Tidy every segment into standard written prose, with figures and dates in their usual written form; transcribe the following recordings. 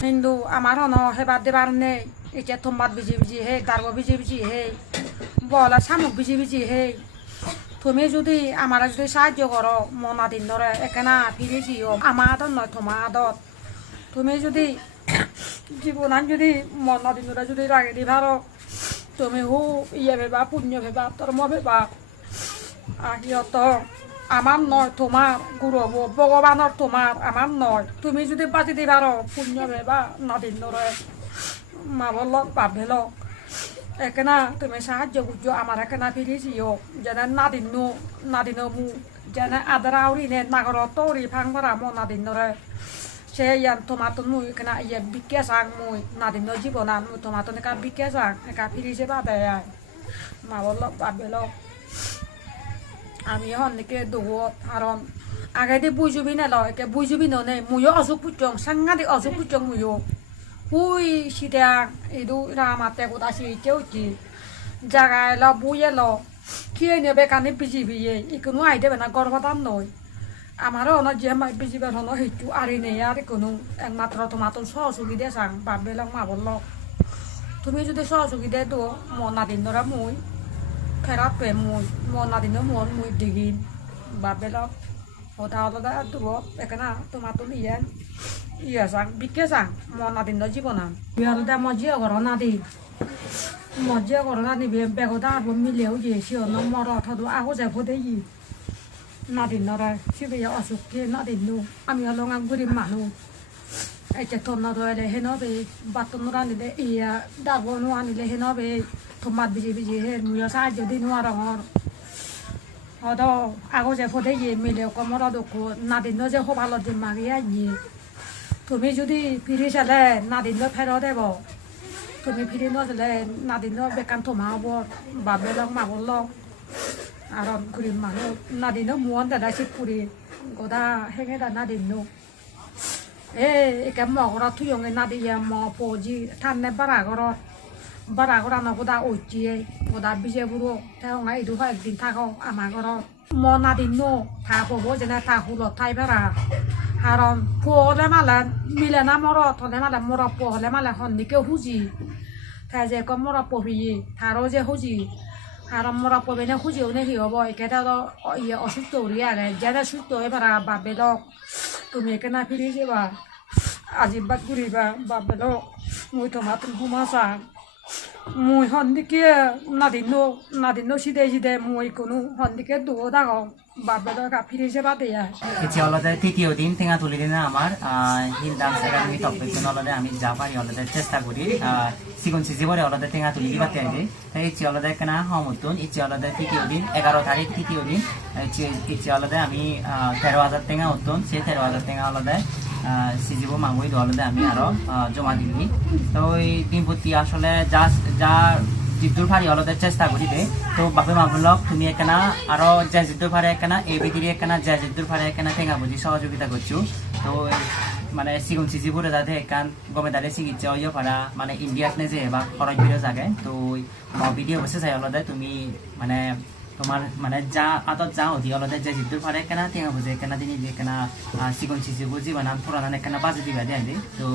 কিন্তু আমার হন হেবার দেবার নেই এটা তোমার বিজি বিজি হে দার্ব বিজি বিজি হে বলা শামুক বিজি বিজি হে তুমি যদি আমার যদি সাহায্য করো মনা দিন ধরে এখানে ফিরে যাও আমার আদত নয় তোমার আদত তুমি যদি জীবনান যদি মনা দিন ধরে যদি রাগে দি ভারো তুমি হু ইয়ে ভেবা পুণ্য ভেবা ধর্ম ভেবা সিহঁত আমার নয় তোমার গুরু ভগবানের তোমার আমার নয় তুমি যদি বাঁচি দিবার পুণ্য ভেবা নদিন ধরে মা বলল বাপ ভেল একেনা তুমি সাহায্য করছো আমার একেনা ফিরেছিও যেন নাদিনো মু যেন আদরা উড়ি নে নাগর তৌরি ফাং ভাড়া মো নাদিন ধরে সে ইয়ান তোমার তো মুই এখানে ইয়ে বিকে সাং মুই নাদিন জীবনা মুই তোমার তো একা বিকে সাং একা ফিরিছে বা দেয় মা বলল বাপ ভেল আমি হনকে দৌড় কারণ আগে দিয়ে বুঝবি না লয় একে বুঝবি নে মুইও অসুখ পুচং সাংঘাতিক অসুখ পুচং মুইও হুই সিটা ইদু রামাতে গোদাসি কেউকি জায়গায় ল বুয়ে ল খেয়ে নেবে কানে বিজিবিয়ে ইকোনো আই দেবে না গর্ভদান নয় আমারও অনেক যে বিজিবার হলো সেইটো আরি নেই আর কোনো একমাত্র তোমার তো সহযোগী চাং বাপবেলাক মা বলল তুমি যদি সহযোগী দে তো মনা দিন ধরা মুই ফেরাত পে মুই মনা দিন মন মুই দিগিন বাপবেলাক ওটা আলাদা দেব এখানে তোমার তো ইয়ে ইয়ে চাং বিকে চাং মনা দিন জীবনান বিয়ালদা মজিয়া ঘর না দি মজিয়া ঘর না দিবি বেগদা আর মিলেও যে সিও মর অথদু আগো যাবো দেই না দিন নরা সিবে অসুখে না দিন আমি হলো গরিব মানুষ এই যে তোর নদলে হে নবে বাতন রানিলে ইয়া দাবনো আনিলে হে নবে তোমার বিজি বিজি হে মুয়া সাহায্য দিন রঙর হদ আগো যাবো দেই মিলে কমর দুঃখ না দিন যে ভালো দিন মাগিয়া নিয়ে তুমি যদি ফিরি চালে নাদিন ফেরত দেব তুমি ফিরি নজলে নাদিন বেকান থমা হব বাপবেলক মা বললক আর গরিব মানুষ নাদিন মুয়ন দাদা শিবপুরি গদা হেঙে দা নাদিন একে মগরত থুয়ঙে নাদিয়া ম পজি থানে বারা গরা নগদা ওইচিয়ে গদা বিজে বুড়ো থেঙা ইদু একদিন থাকো আমার ঘরত ম নাদিন থা পবো যেনে থা হুলত থাই বেড়া কারণ পোহলে মালে মিলে না মরত হলে মালে মরা পোহলে মালে সন্দিকে হুজি তাই যে কম মরা পবি তারও যে হুজি কারণ মরা পবি নে হুজিও নে কি হব একেটা ইয়ে অসুস্থ উড়িয়ে আরে যেটা সুস্থ হয়ে পারা বাপেলক তুমি একে না ফিরে যাবা আজিবাদ ঘুরিবা বাপেলক মুই তোমার তুমি ঘুমাছা মুই সন্দিকে নাদিন সিদে মুই কোনো সন্দিকে দুও দাও বাপেলক ফিরে যাবা দেয়া কিছু আলাদা তৃতীয় দিন টেঙা তুলি দিনে আমার হিল ডান্স একাডেমি টপিক আলাদা আমি যা পারি আলাদা চেষ্টা করি সিগুন সিজি করে আলাদা টেঙা তুলি দিবাতে আইলে তাই ইচ্ছে আলাদা কেনা হমতুন ইচ্ছে আলাদা তৃতীয় দিন 11 তারিখ তৃতীয় দিন ইচ্ছে আলাদা আমি 13,000 টেঙা উঠতুন সেই 13,000 টেঙা আলাদা সিজিব মামুই আলাদা আমি আরো জমা দিবি তো ওই দিন প্রতি আসলে যা জিদ্দুর ফারি আলাদা চেষ্টা করি দে তো বাপে মামুলক তুমি একানা আরো যা জিদ্দুর ফারে একানা এই বিদিরি একানা যা জিদ্দুর ফারে একানা টেঙা বুঝি সহযোগিতা করছো তো মানে সিগুন সিজিপুরে যাতে একান গমে দাঁড়ে চিকিৎসা হইয়া পারা মানে ইন্ডিয়াত নে যে বা খরচ বেরো জাগে তো ভিডিও বসে চাই আলাদা তুমি মানে তোমার মানে যা আতত যা হতি আলাদা যা জিদ্দুর ফারে একানা টেঙা বুঝে একানা দিনই যে একানা সিগুন সিজি বুঝি মানে পুরানা একানা বাজে দিবা দেয় তো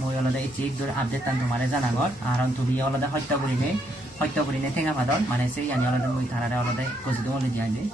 মই আলাদা এই চিদ্দুর আপডেট তান তোমারে জানাগর আর তুমি আলাদা হত্যা করি নে টেঙা ভাদর মানে সেই আনি আলাদা মই তারারে আলাদা কচি দলে দিয়ে